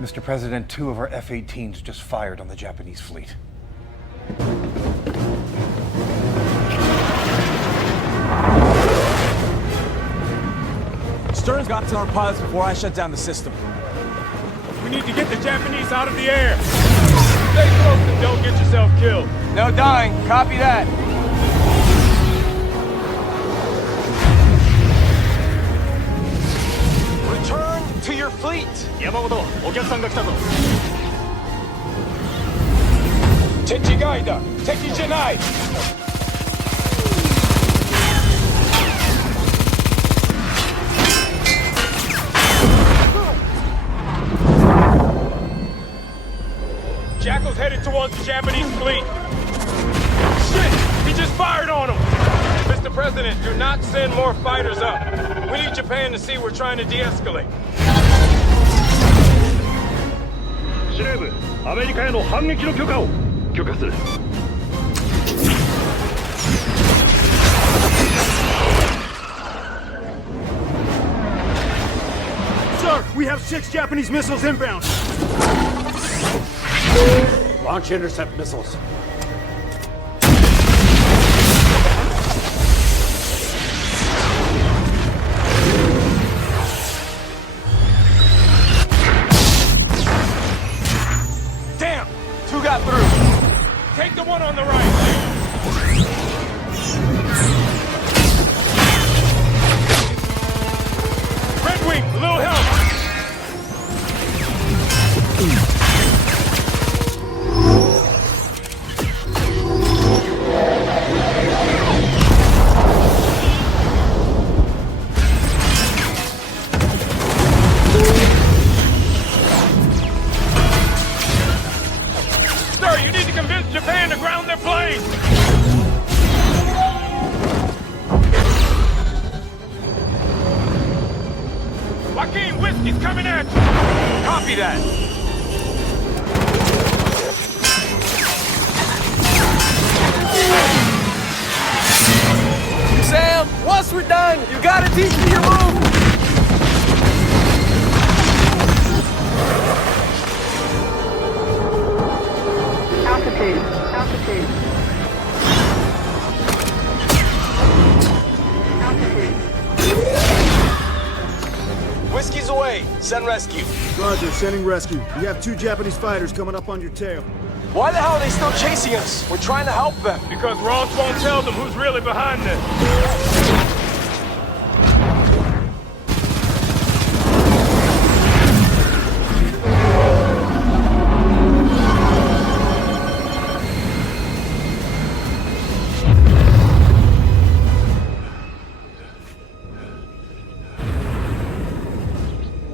Mr. President, 2 of our F-18s just fired on the Japanese fleet. Stern's got to our pilots before I shut down the system. We need to get the Japanese out of the air. Stay close and don't get yourself killed. No dying. Copy that. Return to your fleet. Yamamoto, お客さんが来たぞ。敵外だ。敵じゃない。Jackal's headed towards the Japanese fleet. Shit! He just fired on him! Mr. President, do not send more fighters up. We need Japan to see we're trying to de-escalate. 司令部、アメリカへの反撃の許可を許可する。Sir, we have 6 Japanese missiles inbound. Launch intercept missiles. Damn! 2 got through. Take the one on the right. Red Wing, a little help. Sir, you need to convince Japan to ground their planes! Joaquin, Whiskey's coming at you! Copy that. Sam, once we're done, you gotta teach me your move. Altitude. Altitude. Altitude. Whiskey's away. Send rescue. Roger, sending rescue. We have 2 Japanese fighters coming up on your tail. Why the hell are they still chasing us? We're trying to help them. Because Ross won't tell them who's really behind this.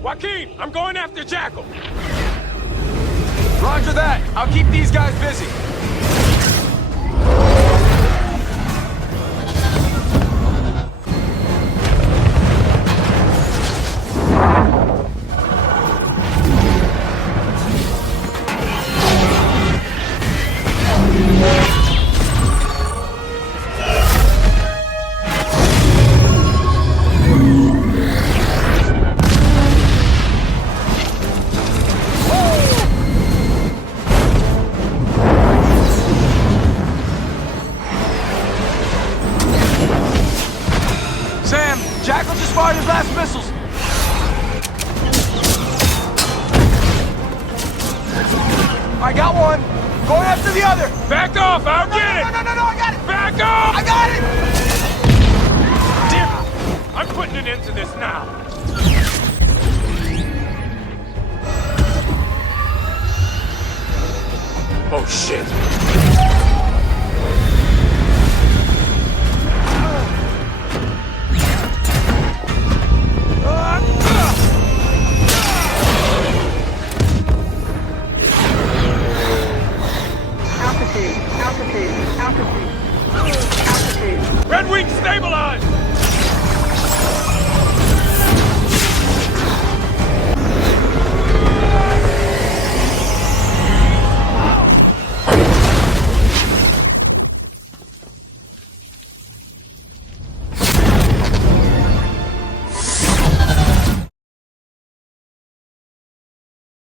Joaquin, I'm going after Jackal. Roger that. I'll keep these guys busy. Sam, Jackal just fired his last missiles. I got one. Going after the other. Back off! I'll get it! No, I got it. Back off! I got it. Damn it! I'm putting an end to this now. Oh shit!